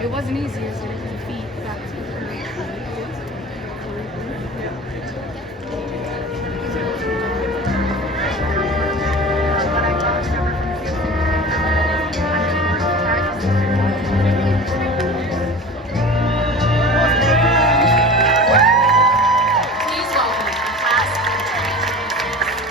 It wasn't easy, it was like the feet back to but I crossed over from Houston Please welcome the class of 2026.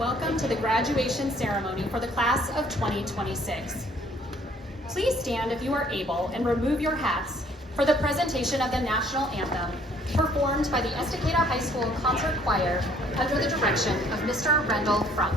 welcome to the graduation ceremony for the class of 2026. Please stand if you are able and remove your hats for the presentation of the national anthem performed by the Estacada High School Concert Choir under the direction of Mr. Rendell Frunk.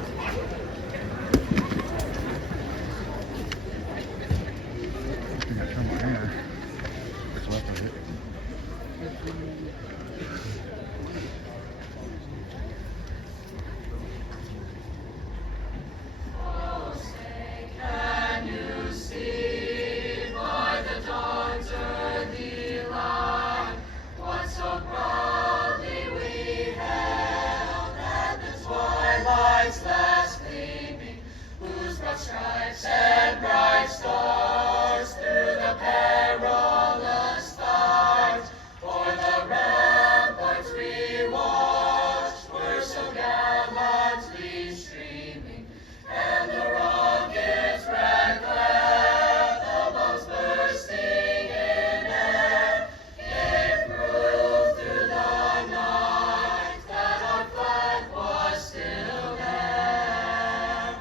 Stripes and bright stars through the perilous fight. For the ramparts we watched were so gallantly streaming, and the rockets red glare, the bombs bursting in air, gave proof through the night that our flag was still there.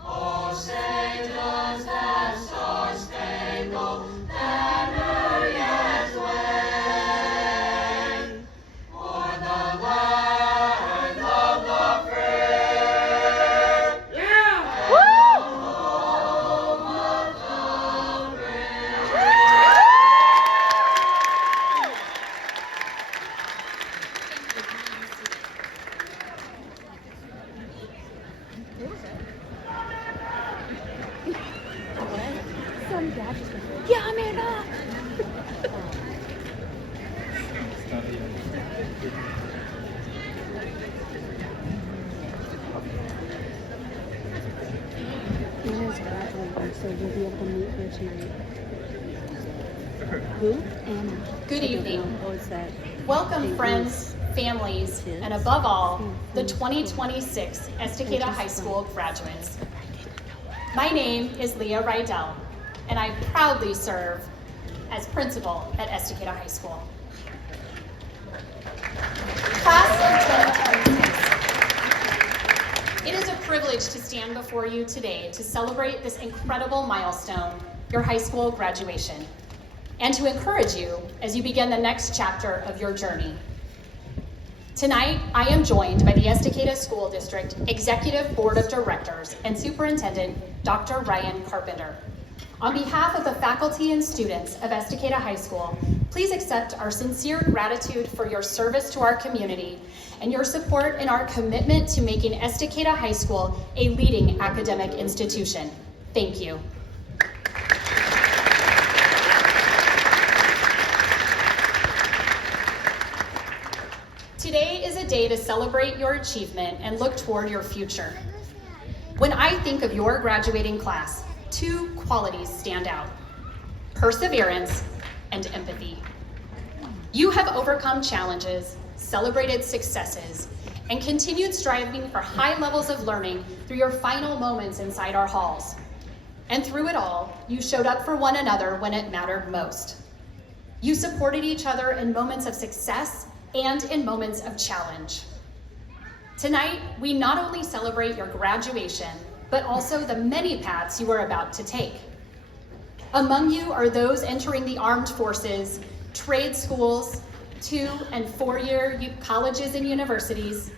Oh, St. John's, that star-spangled banner yet wave, o'er the land of the free, and the home of the brave. Some guy just went, yeah, Amanda! Anna's graduating, so we'll be able to meet her tonight. Who? Anna. Good evening. Or is that? Welcome, friends, families, and above all, the 2026 Estacada High School graduates. My name is Leah Rydell, and I proudly serve as principal at Estacada High School. Class of 2026, it is a privilege to stand before you today to celebrate this incredible milestone, your high school graduation, and to encourage you as you begin the next chapter of your journey. Tonight, I am joined by the Estacada School District Executive Board of Directors and Superintendent, Dr. Ryan Carpenter. On behalf of the faculty and students of Estacada High School, please accept our sincere gratitude for your service to our community and your support in our commitment to making Estacada High School a leading academic institution. Thank you. Today is a day to celebrate your achievement and look toward your future. When I think of your graduating class, two qualities stand out: perseverance and empathy. You have overcome challenges, celebrated successes, and continued striving for high levels of learning through your final moments inside our halls. And through it all, you showed up for one another when it mattered most. You supported each other in moments of success and in moments of challenge. Tonight, we not only celebrate your graduation, but also the many paths you are about to take. Among you are those entering the armed forces, trade schools, 2- and 4-year colleges and universities,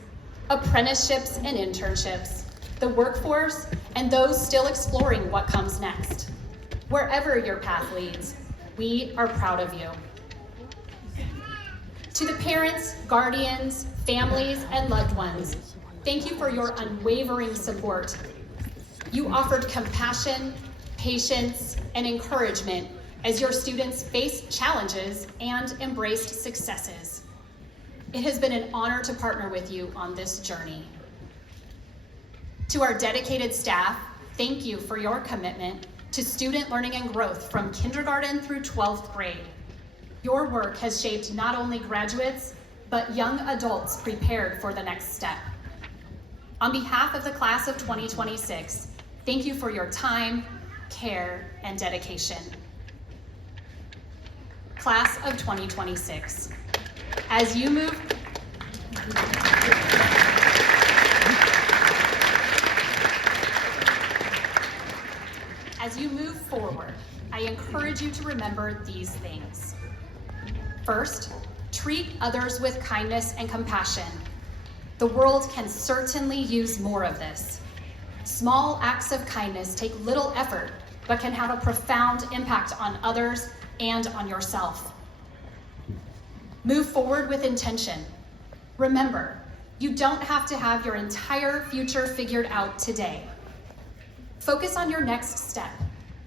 apprenticeships and internships, the workforce, and those still exploring what comes next. Wherever your path leads, we are proud of you. To the parents, guardians, families, and loved ones, thank you for your unwavering support. You offered compassion, patience, and encouragement as your students faced challenges and embraced successes. It has been an honor to partner with you on this journey. To our dedicated staff, thank you for your commitment to student learning and growth from kindergarten through 12th grade. Your work has shaped not only graduates, but young adults prepared for the next step. On behalf of the class of 2026, thank you for your time, care, and dedication. Class of 2026, as you move encourage you to remember these things. First, treat others with kindness and compassion. The world can certainly use more of this. Small acts of kindness take little effort, but can have a profound impact on others and on yourself. Move forward with intention. Remember, you don't have to have your entire future figured out today. Focus on your next step.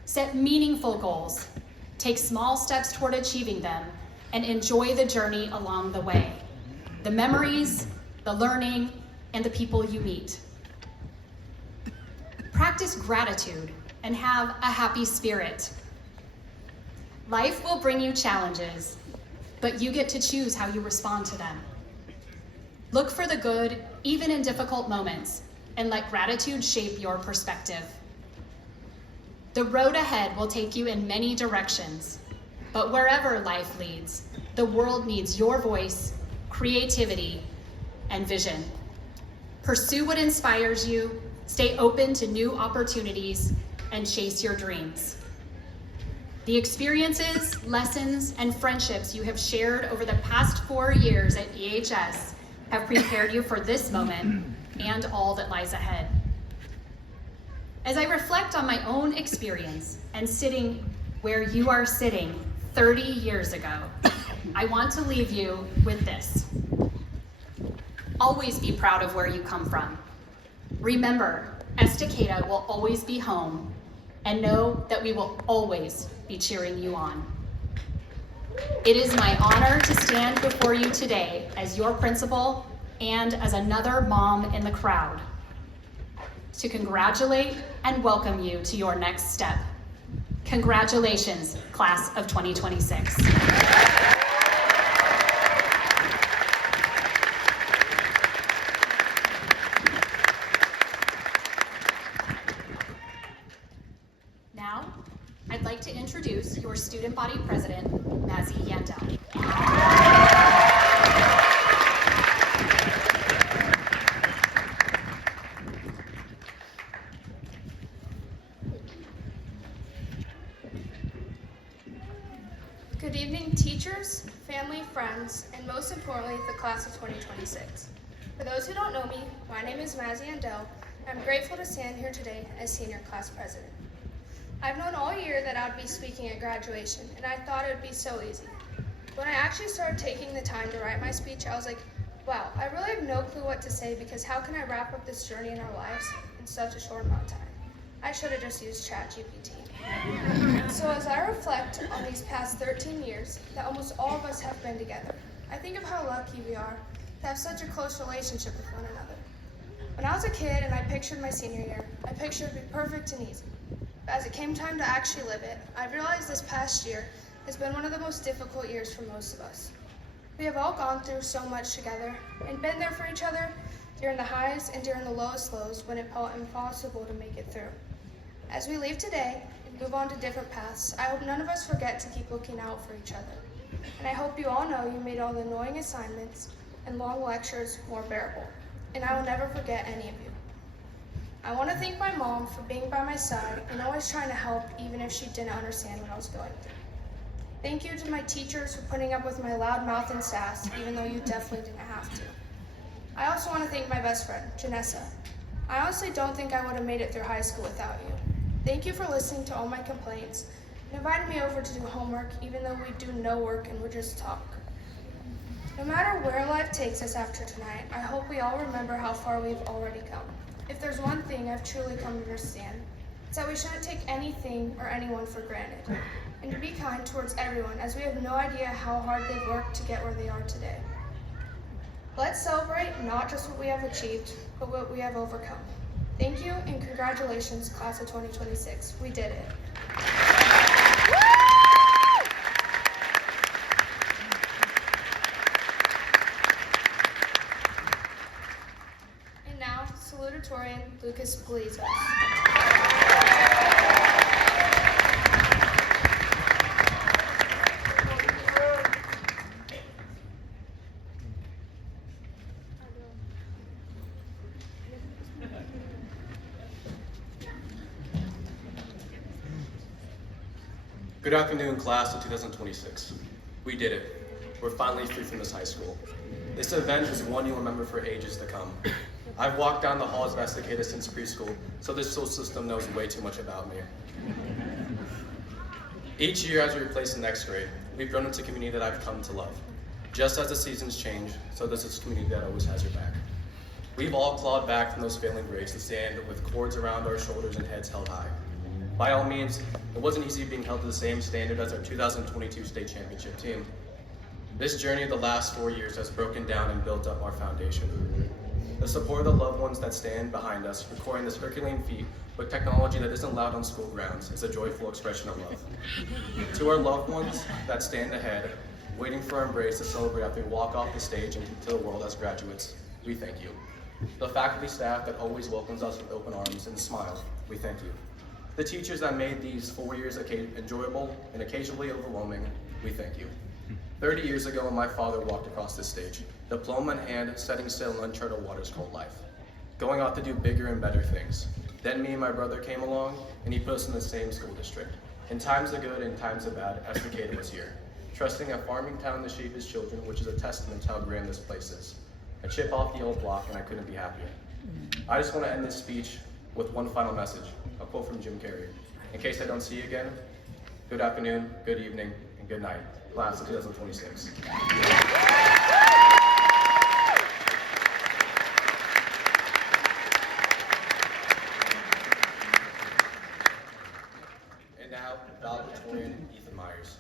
Set meaningful goals. Take small steps toward achieving them, and enjoy the journey along the way. The memories, the learning, and the people you meet. Practice gratitude and have a happy spirit. Life will bring you challenges, but you get to choose how you respond to them. Look for the good, even in difficult moments, and let gratitude shape your perspective. The road ahead will take you in many directions, but wherever life leads, the world needs your voice, creativity, and vision. Pursue what inspires you, stay open to new opportunities, and chase your dreams. The experiences, lessons, and friendships you have shared over the past 4 years at EHS have prepared you for this moment and all that lies ahead. As I reflect on my own experience and sitting where you are sitting 30 years ago, I want to leave you with this. Always be proud of where you come from. Remember, Estacada will always be home, and know that we will always be cheering you on. It is my honor to stand before you today as your principal and as another mom in the crowd, to congratulate and welcome you to your next step. Congratulations, class of 2026. Now, I'd like to introduce your student body president, Mazzy Yandel. Good evening, teachers, family, friends, and most importantly, the class of 2026. For those who don't know me, my name is Mazzy Yandel, and I'm grateful to stand here today as senior class president. I've known all year that I would be speaking at graduation, and I thought it would be so easy. When I actually started taking the time to write my speech, I was like, wow, I really have no clue what to say, because how can I wrap up this journey in our lives in such a short amount of time? I should have just used ChatGPT. So as I reflect on these past 13 years that almost all of us have been together, I think of how lucky we are to have such a close relationship with one another. When I was a kid and I pictured my senior year, I pictured it would be perfect and easy. But as it came time to actually live it, I realized this past year has been one of the most difficult years for most of us. We have all gone through so much together and been there for each other during the highs and during the lowest lows when it felt impossible to make it through. As we leave today and move on to different paths, I hope none of us forget to keep looking out for each other. And I hope you all know you made all the annoying assignments and long lectures more bearable. And I will never forget any of you. I want to thank my mom for being by my side and always trying to help even if she didn't understand what I was going through. Thank you to my teachers for putting up with my loud mouth and sass, even though you definitely didn't have to. I also want to thank my best friend, Janessa. I honestly don't think I would have made it through high school without you. Thank you for listening to all my complaints and inviting me over to do homework, even though we do no work and we just talk. No matter where life takes us after tonight, I hope we all remember how far we've already come. If there's one thing I've truly come to understand, it's that we shouldn't take anything or anyone for granted, and to be kind towards everyone, as we have no idea how hard they've worked to get where they are today. Let's celebrate not just what we have achieved, but what we have overcome. Thank you and congratulations, class of 2026. We did it. And now, salutatorian Lucas Polizos. Good afternoon, class of 2026. We did it. We're finally free from this high school. This event is one you'll remember for ages to come. I've walked down the halls of Estacada since preschool, so this school system knows way too much about me. Each year as we replace the next grade, we've grown into a community that I've come to love. Just as the seasons change, so does this community that always has your back. We've all clawed back from those failing grades to stand with cords around our shoulders and heads held high. By all means, it wasn't easy being held to the same standard as our 2022 state championship team. This journey of the last 4 years has broken down and built up our foundation. The support of the loved ones that stand behind us, recording this Herculean feat with technology that isn't allowed on school grounds, is a joyful expression of love. To our loved ones that stand ahead, waiting for our embrace to celebrate after we walk off the stage into the world as graduates, we thank you. The faculty staff that always welcomes us with open arms and smiles, we thank you. The teachers that made these 4 years enjoyable and occasionally overwhelming, we thank you. 30 years ago, when my father walked across this stage, diploma in hand, setting sail in uncharted waters called life, going out to do bigger and better things. Then me and my brother came along, and he put us in the same school district. In times of good and times of bad, Estacada was here, trusting a farming town to shape his children, which is a testament to how grand this place is. A chip off the old block, and I couldn't be happier. I just want to end this speech with one final message, a quote from Jim Carrey. In case I don't see you again, good afternoon, good evening, and good night, class of 2026. And now, valedictorian Ethan Myers.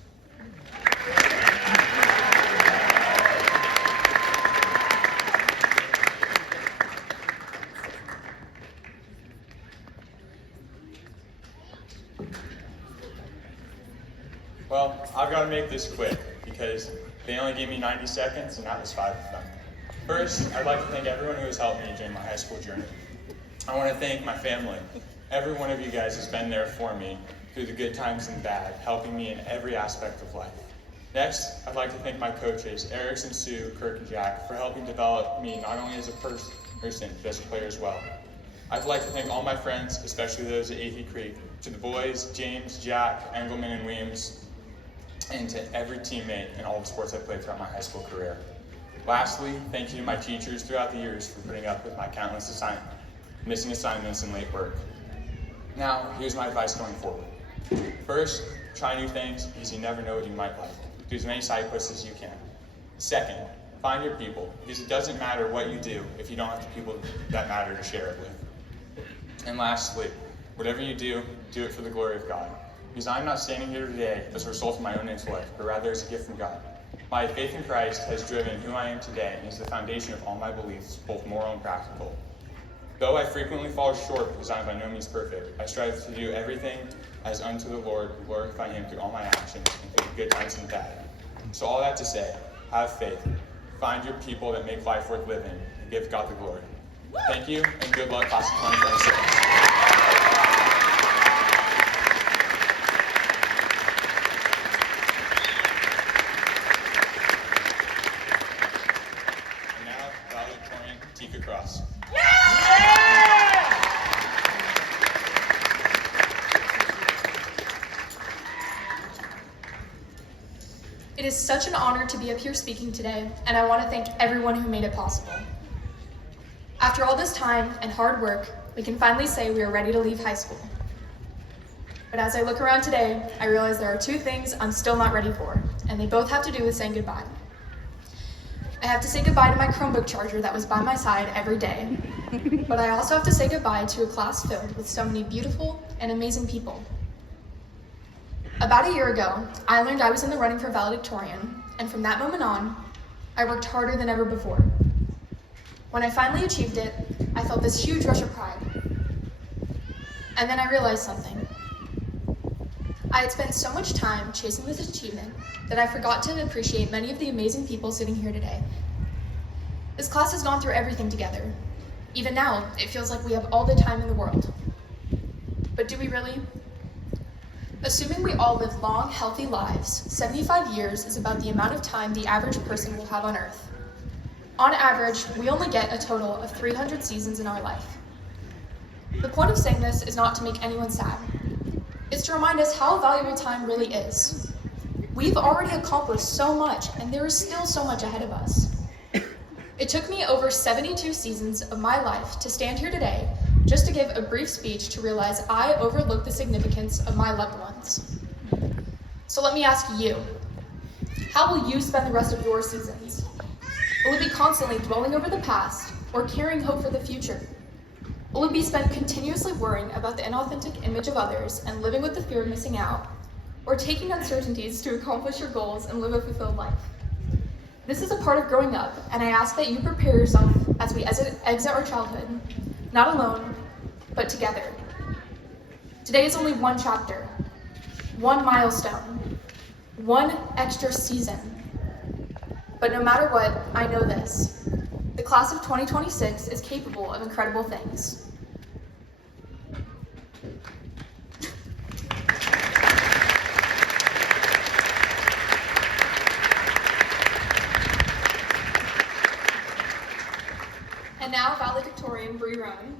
Well, I've got to make this quick because they only gave me 90 seconds and that was 5 of them. First, I'd like to thank everyone who has helped me during my high school journey. I want to thank my family. Every one of you guys has been there for me through the good times and bad, helping me in every aspect of life. Next, I'd like to thank my coaches, Erickson, Sue, Kirk, and Jack, for helping develop me not only as a person, but as a player as well. I'd like to thank all my friends, especially those at Athey Creek, to the boys, James, Jack, Engelman, and Williams, and to every teammate in all the sports I played throughout my high school career. Lastly, thank you to my teachers throughout the years for putting up with my countless missing assignments and late work. Now, here's my advice going forward. First, try new things because you never know what you might like. Do as many side quests as you can. Second, find your people because it doesn't matter what you do if you don't have the people that matter to share it with. And lastly, whatever you do it for the glory of God. Because I'm not standing here today as a result of my own intellect, but rather as a gift from God. My faith in Christ has driven who I am today and is the foundation of all my beliefs, both moral and practical. Though I frequently fall short because I am by no means perfect, I strive to do everything as unto the Lord, to glorify Him through all my actions and through the good times and bad. So all that to say, have faith, find your people that make life worth living, and give God the glory. Thank you, and good luck, class of 2026. It is such an honor to be up here speaking today, and I want to thank everyone who made it possible. After all this time and hard work, we can finally say we are ready to leave high school. But as I look around today, I realize there are 2 things I'm still not ready for, and they both have to do with saying goodbye. I have to say goodbye to my Chromebook charger that was by my side every day, but I also have to say goodbye to a class filled with so many beautiful and amazing people. About a year ago, I learned I was in the running for valedictorian, and from that moment on, I worked harder than ever before. When I finally achieved it, I felt this huge rush of pride. And then I realized something. I had spent so much time chasing this achievement that I forgot to appreciate many of the amazing people sitting here today. This class has gone through everything together. Even now, it feels like we have all the time in the world. But do we really? Assuming we all live long, healthy lives, 75 years is about the amount of time the average person will have on Earth. On average, we only get a total of 300 seasons in our life. The point of saying this is not to make anyone sad. is to remind us how valuable time really is. We've already accomplished so much, and there is still so much ahead of us. It took me over 72 seasons of my life to stand here today just to give a brief speech to realize I overlooked the significance of my loved ones. So let me ask you, how will you spend the rest of your seasons? Will it be constantly dwelling over the past or carrying hope for the future? Will it be spent continuously worrying about the inauthentic image of others and living with the fear of missing out, or taking uncertainties to accomplish your goals and live a fulfilled life? This is a part of growing up, and I ask that you prepare yourself as we exit our childhood, not alone, but together. Today is only one chapter, one milestone, one extra season. But no matter what, I know this. The class of 2026 is capable of incredible things. And now, valedictorian Bree Roan.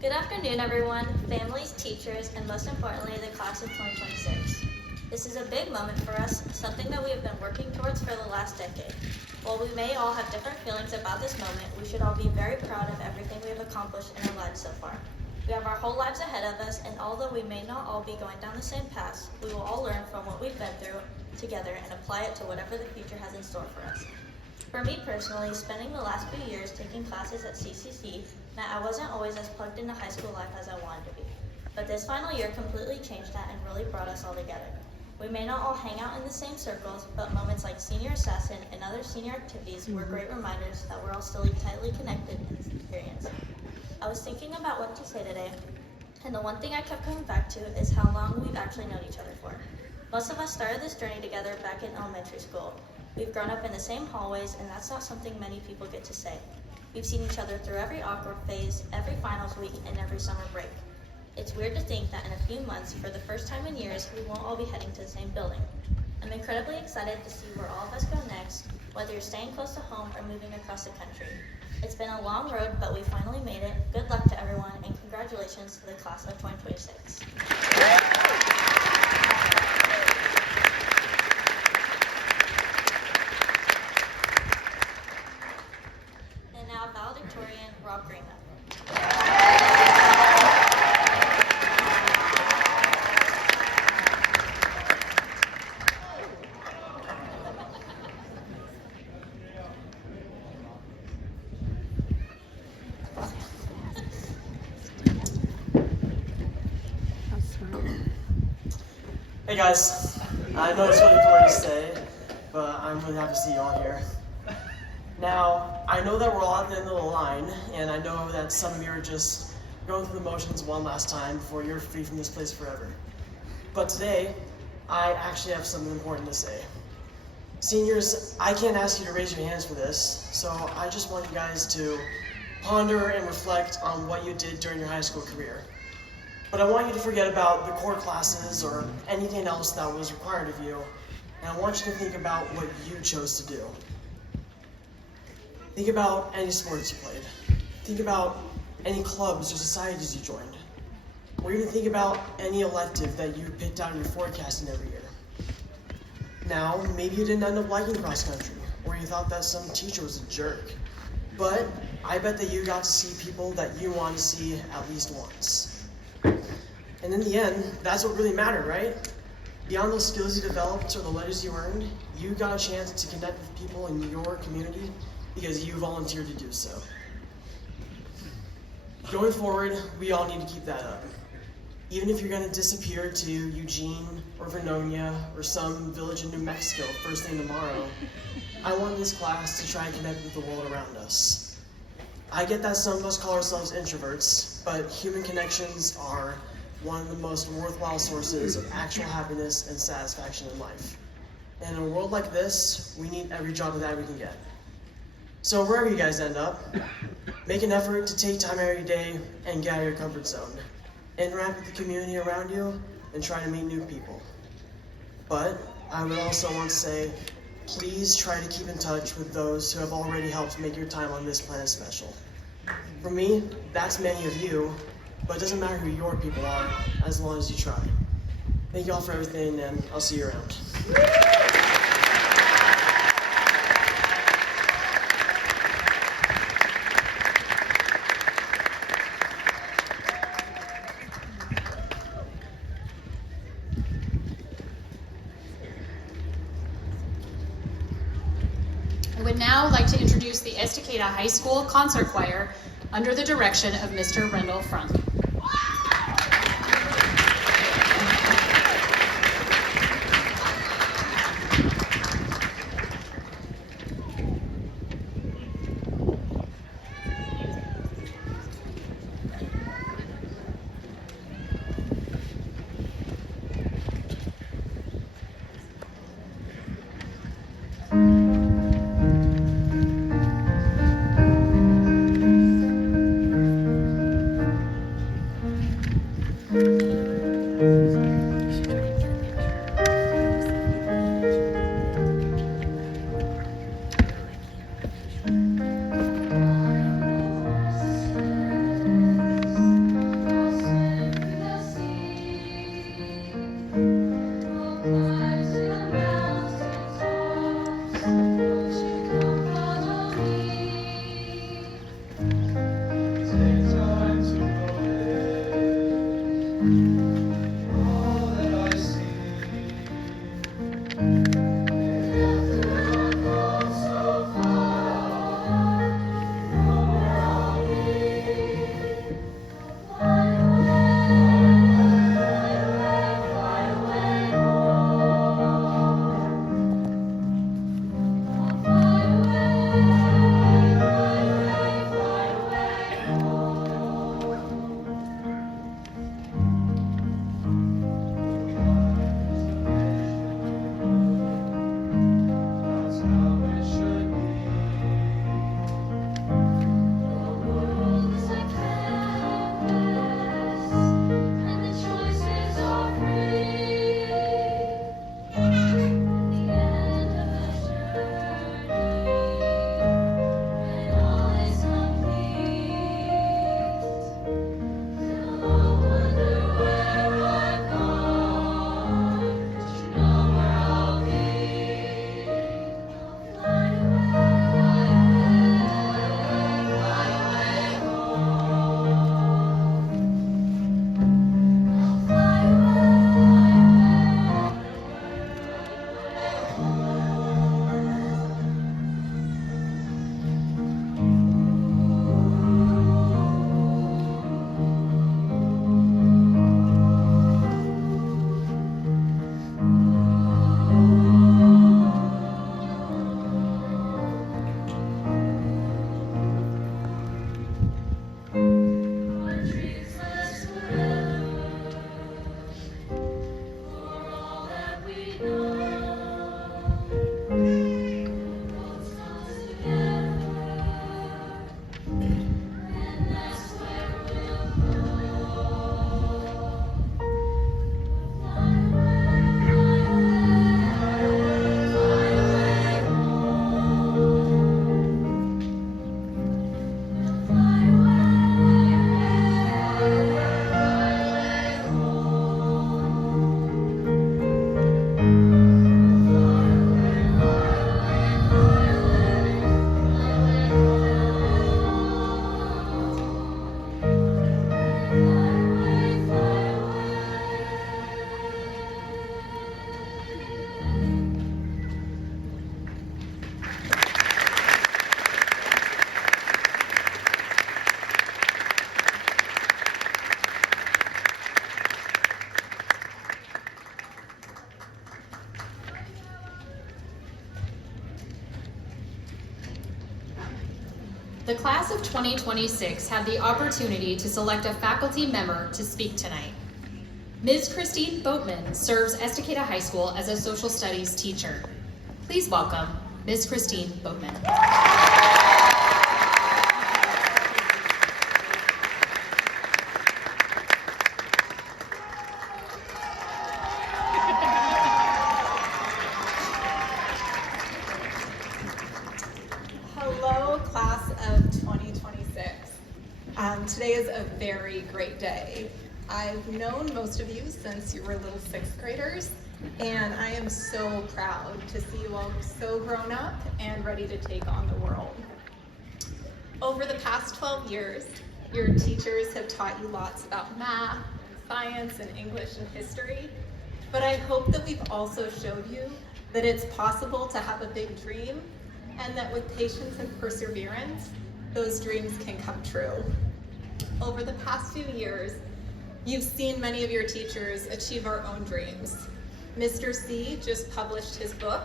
Good afternoon, everyone, families, teachers, and most importantly, the class of 2026. This is a big moment for us, something that we have been working towards for the last decade. While we may all have different feelings about this moment, we should all be very proud of everything we have accomplished in our lives so far. We have our whole lives ahead of us, and although we may not all be going down the same path, we will all learn from what we've been through together and apply it to whatever the future has in store for us. For me personally, spending the last few years taking classes at CCC meant I wasn't always as plugged into high school life as I wanted to be. But this final year completely changed that and really brought us all together. We may not all hang out in the same circles, but moments like Senior Assassin and other senior activities were great reminders that we're all still tightly connected in this experience. I was thinking about what to say today, and the one thing I kept coming back to is how long we've actually known each other for. Most of us started this journey together back in elementary school. We've grown up in the same hallways, and that's not something many people get to say. We've seen each other through every awkward phase, every finals week, and every summer break. It's weird to think that in a few months, for the first time in years, we won't all be heading to the same building. I'm incredibly excited to see where all of us go next, whether you're staying close to home or moving across the country. It's been a long road, but we finally made it. Good luck to everyone, and congratulations to the class of 2026. And now, valedictorian Rob Greenman. Hey guys, I know it's really boring to say, but I'm really happy to see you all here. Now, I know that we're all at the end of the line, and I know that some of you are just going through the motions one last time before you're free from this place forever. But today, I actually have something important to say. Seniors, I can't ask you to raise your hands for this, so I just want you guys to ponder and reflect on what you did during your high school career. But I want you to forget about the core classes or anything else that was required of you, and I want you to think about what you chose to do. Think about any sports you played. Think about any clubs or societies you joined. Or even think about any elective that you picked out in your forecasting every year. Now, maybe you didn't end up liking cross country, or you thought that some teacher was a jerk. But I bet that you got to see people that you want to see at least once. And in the end, that's what really mattered, right? Beyond those skills you developed or the letters you earned, you got a chance to connect with people in your community because you volunteered to do so. Going forward, we all need to keep that up. Even if you're going to disappear to Eugene or Vernonia or some village in New Mexico first thing tomorrow, I want this class to try and connect with the world around us. I get that some of us call ourselves introverts, but human connections are one of the most worthwhile sources of actual happiness and satisfaction in life. And in a world like this, we need every job of that we can get. So wherever you guys end up, make an effort to take time every day and get out of your comfort zone. Interact with the community around you and try to meet new people. But I would also want to say, please try to keep in touch with those who have already helped make your time on this planet special. For me, that's many of you, but it doesn't matter who your people are, as long as you try. Thank you all for everything, and I'll see you around. I would now like to introduce the Estacada High School Concert Choir under the direction of Mr. Rendell Frunk. The class of 2026 had the opportunity to select a faculty member to speak tonight. Ms. Christine Boatman serves Estacada High School as a social studies teacher. Please welcome Ms. Christine Boatman. is a very great day. I've known most of you since you were little sixth graders, and I am so proud to see you all so grown up and ready to take on the world. Over the past 12 years, your teachers have taught you lots about math, science, and English and history, but I hope that we've also showed you that it's possible to have a big dream, and that with patience and perseverance, those dreams can come true. Over the past few years, you've seen many of your teachers achieve our own dreams. Mr. C just published his book.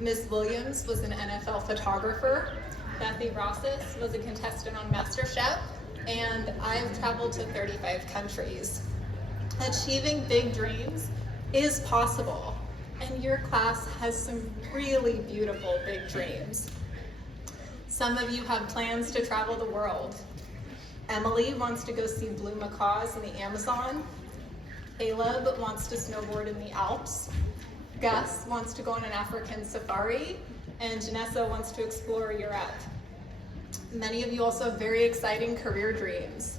Ms. Williams was an NFL photographer. Bethy Rosses was a contestant on MasterChef, and I've traveled to 35 countries. Achieving big dreams is possible, and your class has some really beautiful big dreams. Some of you have plans to travel the world. Emily wants to go see blue macaws in the Amazon. Caleb wants to snowboard in the Alps. Gus wants to go on an African safari, and Janessa wants to explore Europe. Many of you also have very exciting career dreams.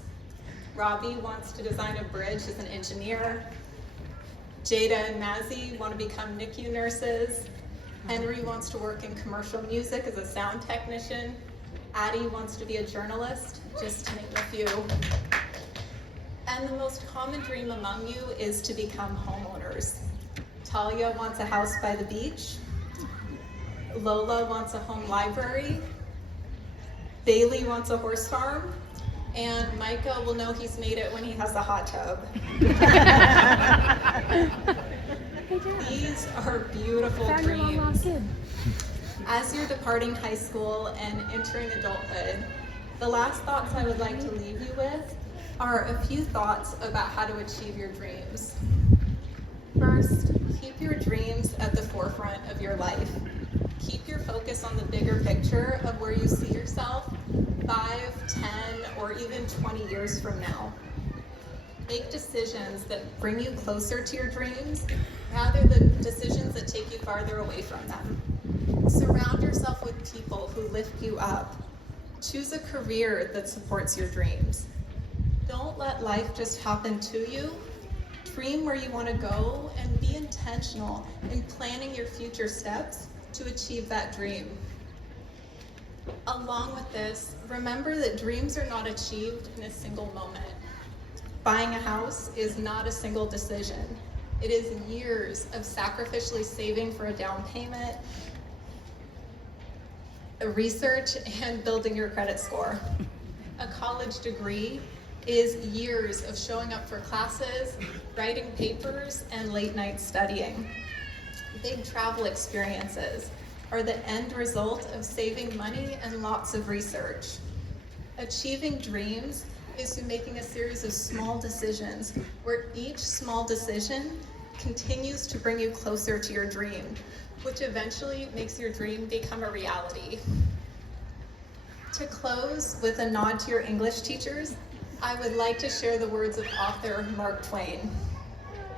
Robbie wants to design a bridge as an engineer. Jada and Mazzy want to become NICU nurses. Henry wants to work in commercial music as a sound technician. Addie wants to be a journalist, just to name a few. And the most common dream among you is to become homeowners. Talia wants a house by the beach. Lola wants a home library. Bailey wants a horse farm. And Micah will know he's made it when he has a hot tub. These are beautiful dreams. As you're departing high school and entering adulthood, the last thoughts I would like to leave you with are a few thoughts about how to achieve your dreams. First, keep your dreams at the forefront of your life. Keep your focus on the bigger picture of where you see yourself 5, 10, or even 20 years from now. Make decisions that bring you closer to your dreams rather than decisions that take you farther away from them. Surround yourself with people who lift you up. Choose a career that supports your dreams. Don't let life just happen to you. Dream where you want to go and be intentional in planning your future steps to achieve that dream. Along with this, remember that dreams are not achieved in a single moment. Buying a house is not a single decision. It is years of sacrificially saving for a down payment, research, and building your credit score. A college degree is years of showing up for classes, writing papers, and late night studying. Big travel experiences are the end result of saving money and lots of research. Achieving dreams is through making a series of small decisions where each small decision continues to bring you closer to your dream, which eventually makes your dream become a reality. To close with a nod to your English teachers, I would like to share the words of author Mark Twain.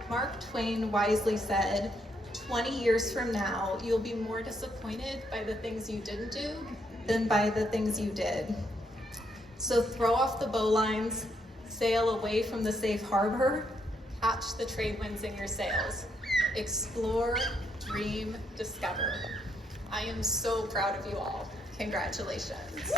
Mark Twain wisely said, 20 years from now, you'll be more disappointed by the things you didn't do than by the things you did. So throw off the bowlines, sail away from the safe harbor, catch the trade winds in your sails. Explore, dream, discover. I am so proud of you all. Congratulations.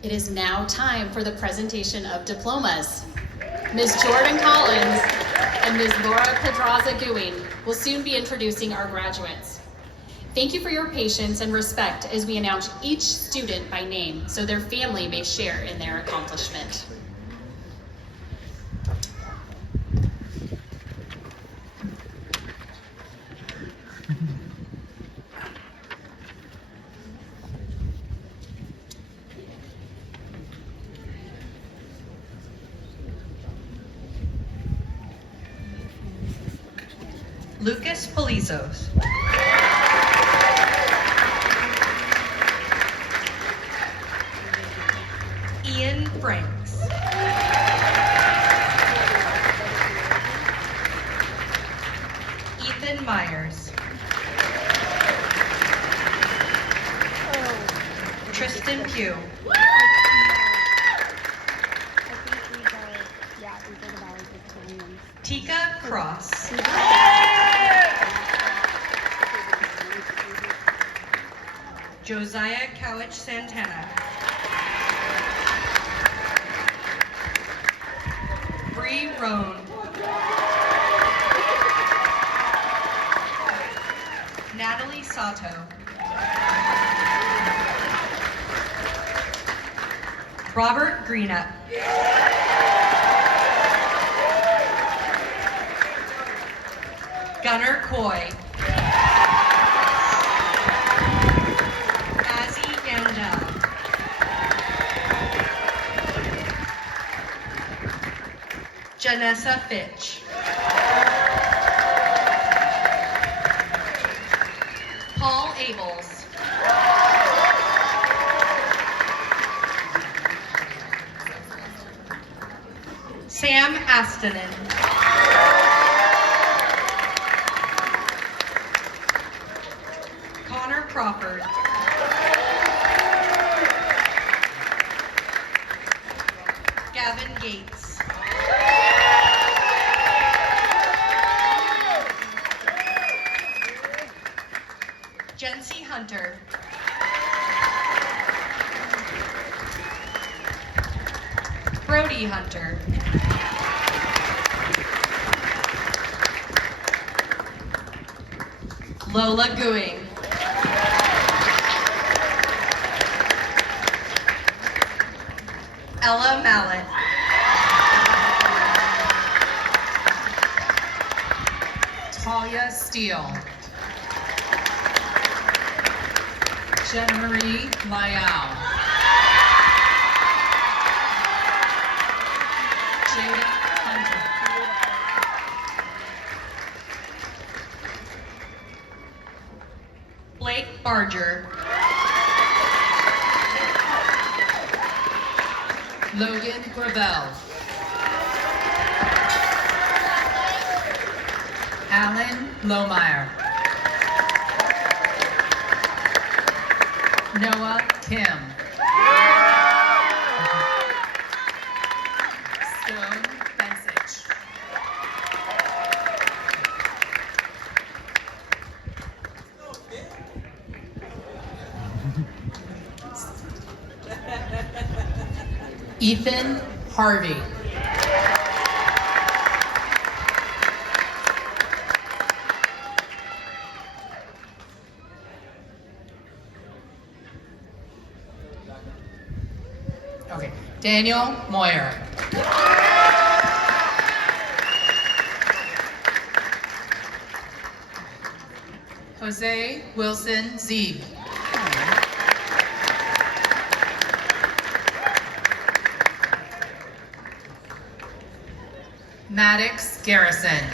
It is now time for the presentation of diplomas. Ms. Jordan Collins and Ms. Laura Pedraza-Guing will soon be introducing our graduates. Thank you for your patience and respect as we announce each student by name so their family may share in their accomplishment. Lucas Polizos. Franks. Ethan Myers. Tristan Pugh. Tika Cross. Josiah Cowich Santana. Bree Roan. Natalie Sato. Robert Greenup. Gunnar Coy. Azzy Yandel. Janessa Fitch. Paul Abels. Sam Astonin. Connor Crawford. Gavin Gates. Jency Hunter. Brody Hunter. Lola Gooing. Ella Mallet. Talia Steele. Jen Marie Lyall. Jada Hunter. Blake Barger. Logan Gravel. Alan Lohmeyer. Noah Kim. Stone Bensich. Ethan Harvey. Okay, Daniel Moyer. Jose Wilson Zeeb. Maddox Garrison.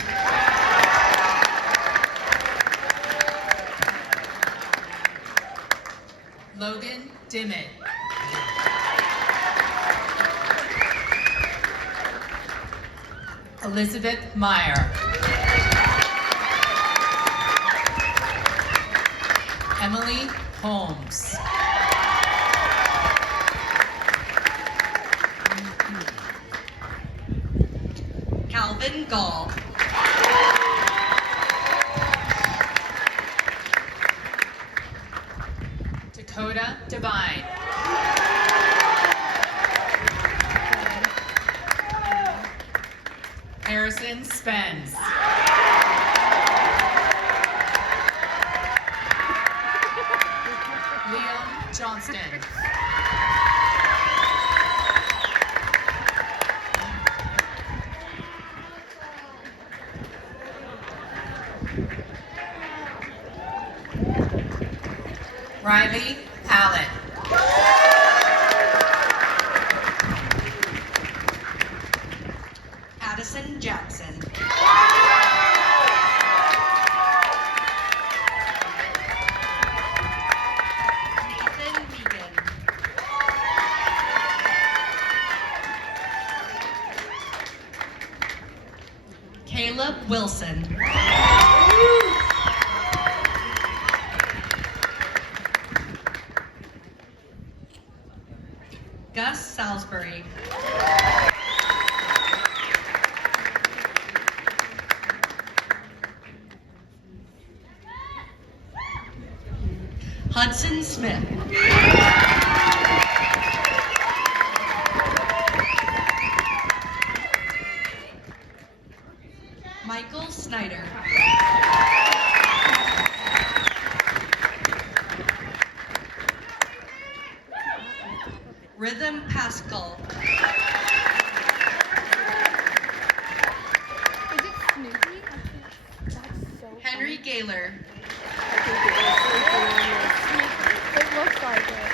Logan Dimmitt. Elizabeth Meyer. Emily Holmes. Calvin Gall. Dakota Devine. Harrison Spence. Liam Johnston. Riley Allen. Addison Jackson. Nathan Megan. Caleb Wilson. Gus Salisbury. Hudson Smith. Michael Snyder. Rhythm Pascal. Is it Snoopy? That's so Henry Gaylor. It looks like it.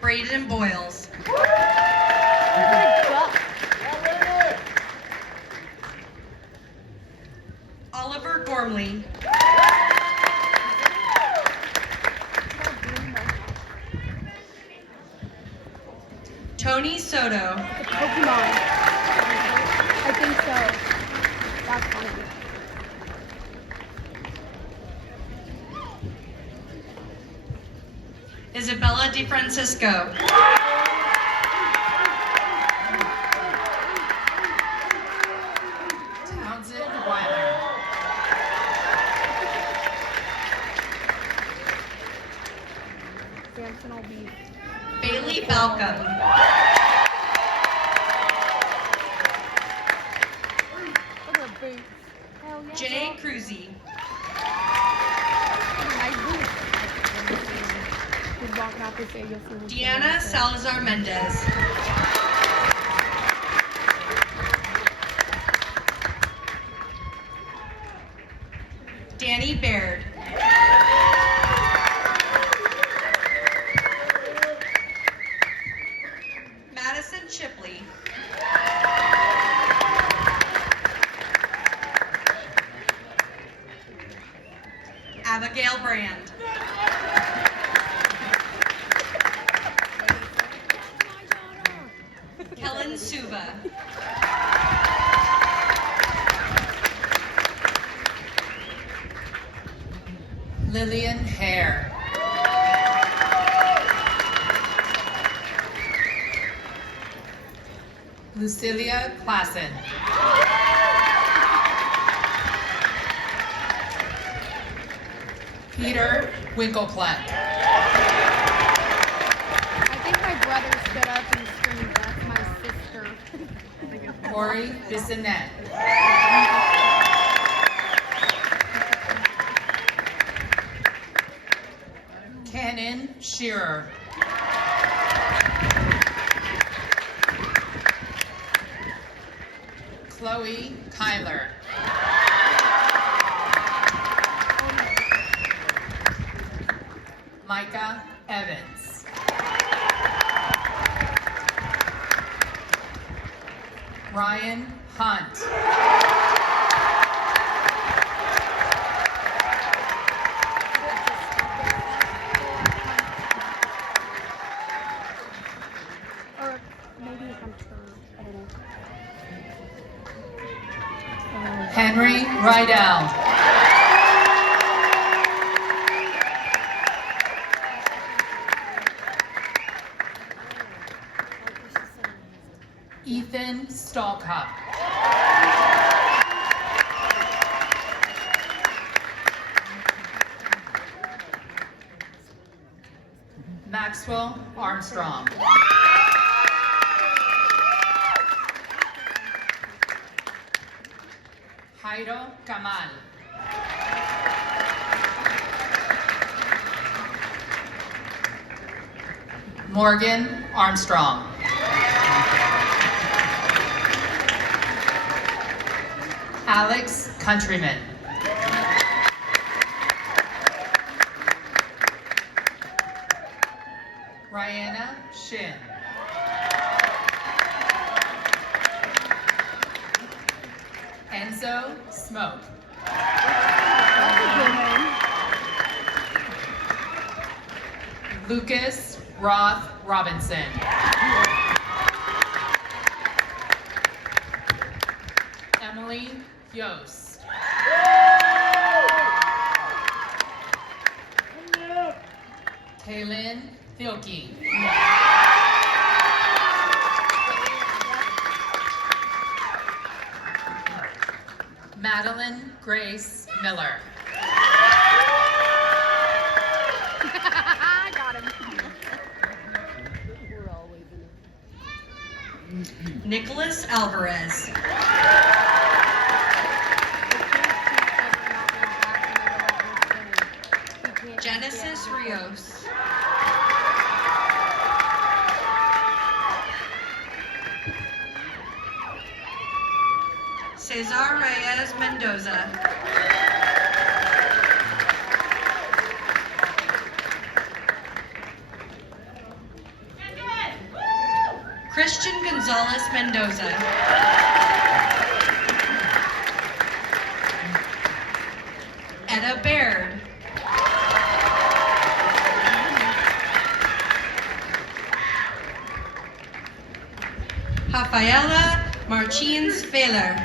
Braden Boyles. Oliver Gormley. Tony Soto. The Pokemon. I think so. That's funny. Isabella DeFrancisco. Townsend Weiler. Samson will be. Bailey Balcom. Look at the boots. Hell yeah. Jay Cruzy. Nice boots. He's walking out the stadium. Deanna Salazar Mendez. Danny Baird. Madison Chipley. Abigail Brand. Kellen Suva. Lillian Hare. Lucilia Klassen. Peter Winkelpleck. I think my brother stood up and screamed, "That's my sister." Corey Bissonette. Cannon Shearer. Chloe Kyler. Micah Evans. Ryan Hunt. Or maybe Hunter. I don't know. Henry Rydell. Ethan Stalcup. Maxwell Armstrong. Jairo Kamal. Morgan Armstrong. Alex Countryman. Rihanna Shin. Enzo Smoke. Lucas Roth Robinson. Yost. Kaylin Thielke. Madeline Grace Miller. Got him. Nicholas Alvarez. Genesis Rios. Cesar Reyes Mendoza. Christian Gonzalez Mendoza. Etta Baird. Rafaela Martins Fehler.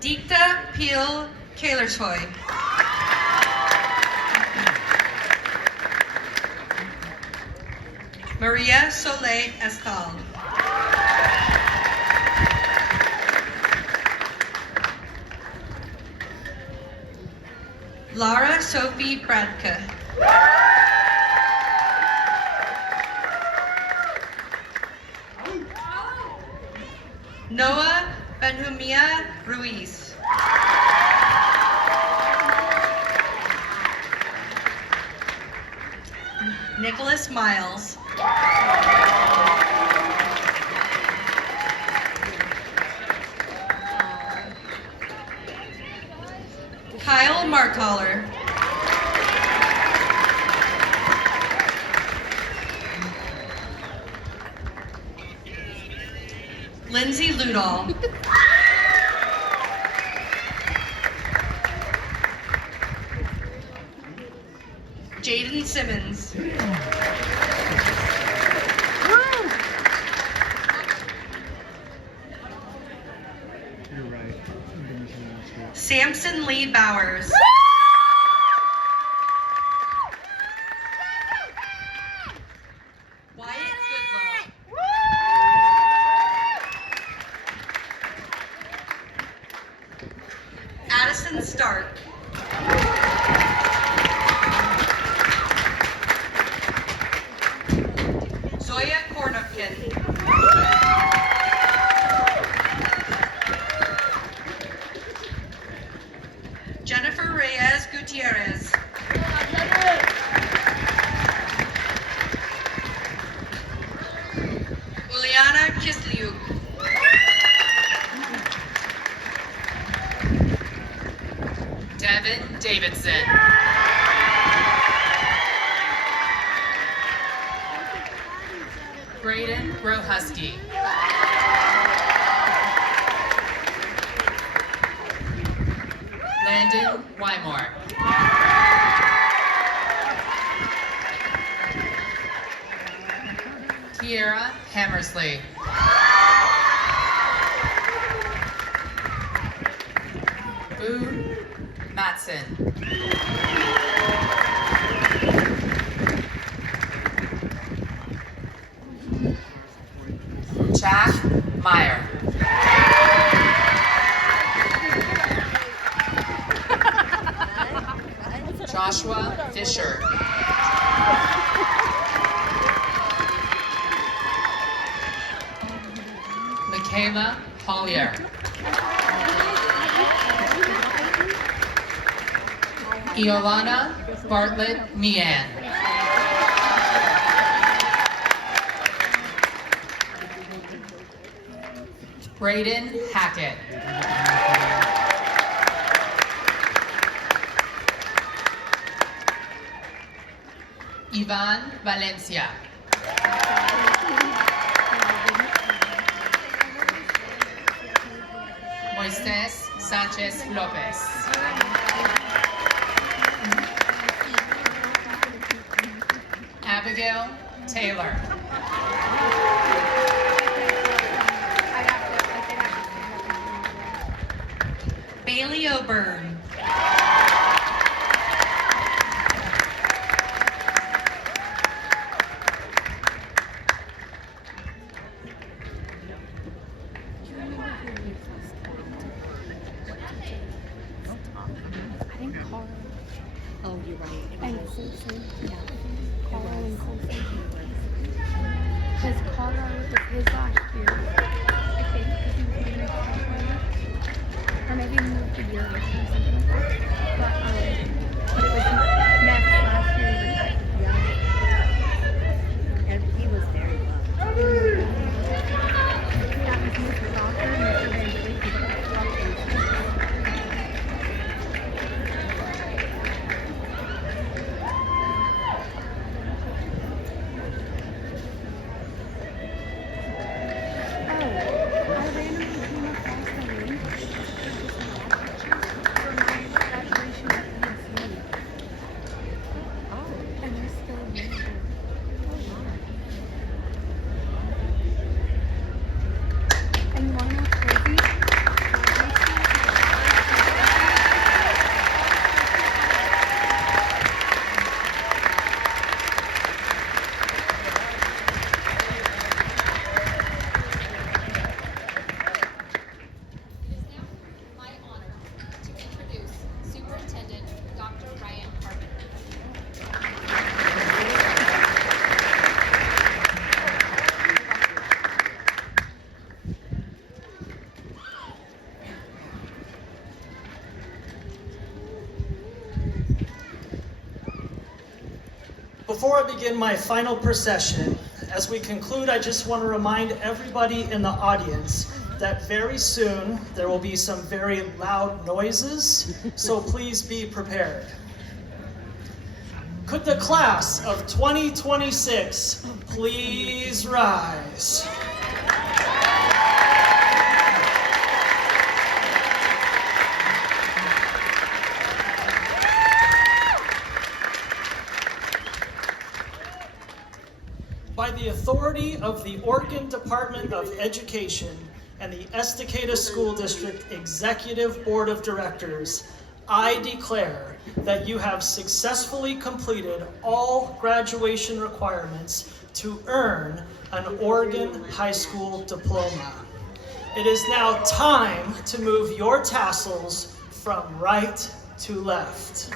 Dikta Peel Kalertoy. Maria Soleil Estal. Lara Sophie Bradke. Noah Benhumia Ruiz. Nicholas Miles. Kyle Marthaler. Lindsay Ludall. Jaden Simmons. Samson Lee Bowers. Wyatt Goodlow. Addison Stark. Zoya Kornopkin. Jennifer Reyes Gutierrez. Uliana Kisliuk. Devin Davidson. Braden Brohusky. Landon Wymore. Kiera Hammersley. Boo Matson. Jack Meyer. Joshua Fisher. Michaela Hollier. Iolana Bartlett Meehan. Braden Hackett. Ivan Valencia. Moises Sanchez Lopez. Abigail Taylor. Bailey O'Byrne. I think Carl. Oh, you're right. And Colson. Yeah. Carl and Colson. Because Carl was his last year. I think because he was moving to or maybe he moved a year or something like that. But it was next last year he retired. Yeah. And he was very well. That was Mr. Rocker and Mr. Van Vliet. Before I begin my final procession, as we conclude, I just want to remind everybody in the audience that very soon there will be some very loud noises, so please be prepared. Could the class of 2026 please rise? By the authority of the Oregon Department of Education and the Estacada School District Executive Board of Directors, I declare that you have successfully completed all graduation requirements to earn an Oregon high school diploma. It is now time to move your tassels from right to left.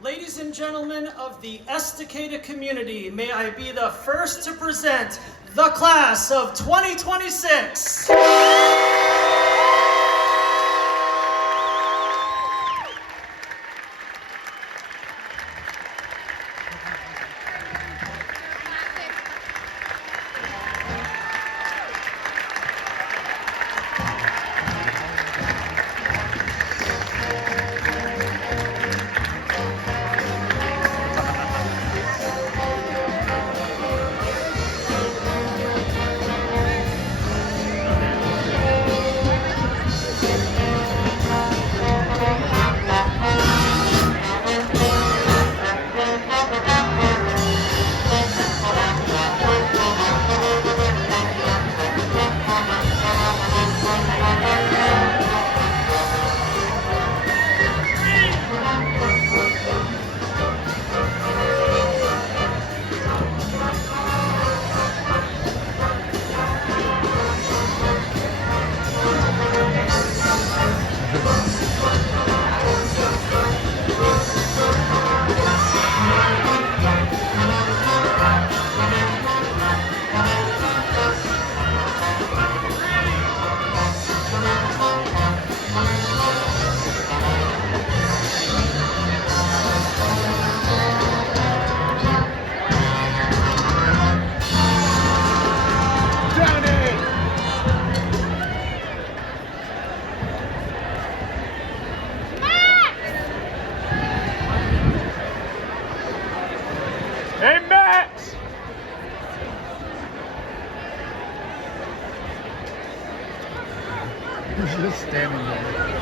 Ladies and gentlemen of the Estacada community, may I be the first to present the class of 2026. He's just standing there.